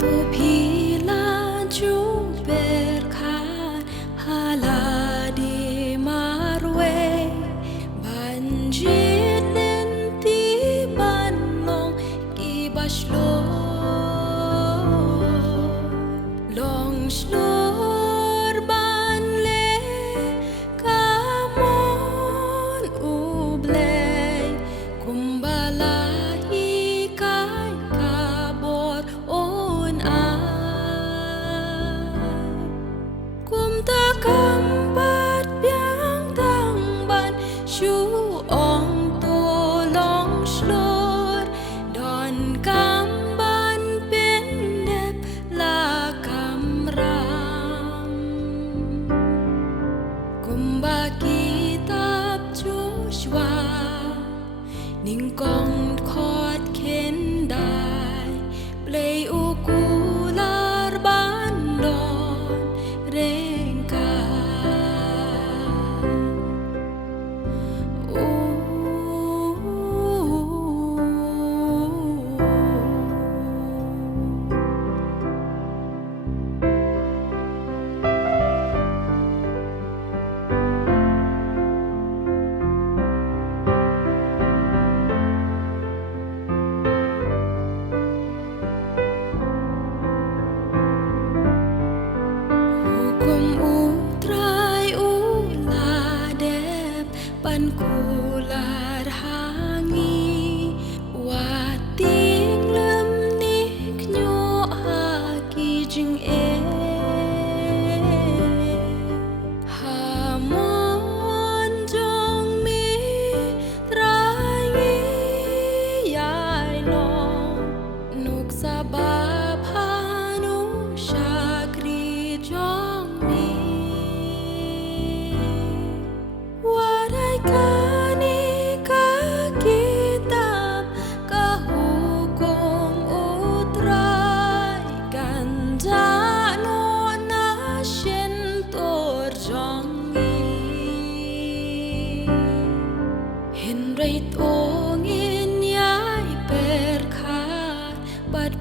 Tu pila ju berkat haladi marwe banjir nanti banong ibaslo long slor banle kamon ublay kumbala hikay kabor on ay kumta kampat biang tangban shu ong to long slor don kamban pendep la kamram kumba kitab Joshua ning kongคอดเข็นได้เปลยอุกูลาร์บ้านดอนเรงกาpan kular hangi wating lem nik nyo haki jing hamon jong mi trangi yai long nuk sabab hanu shakri jong mi kani ka kitab ka hukum utray ganda no na shin tor jongi hin ray tongin yai perkhat bat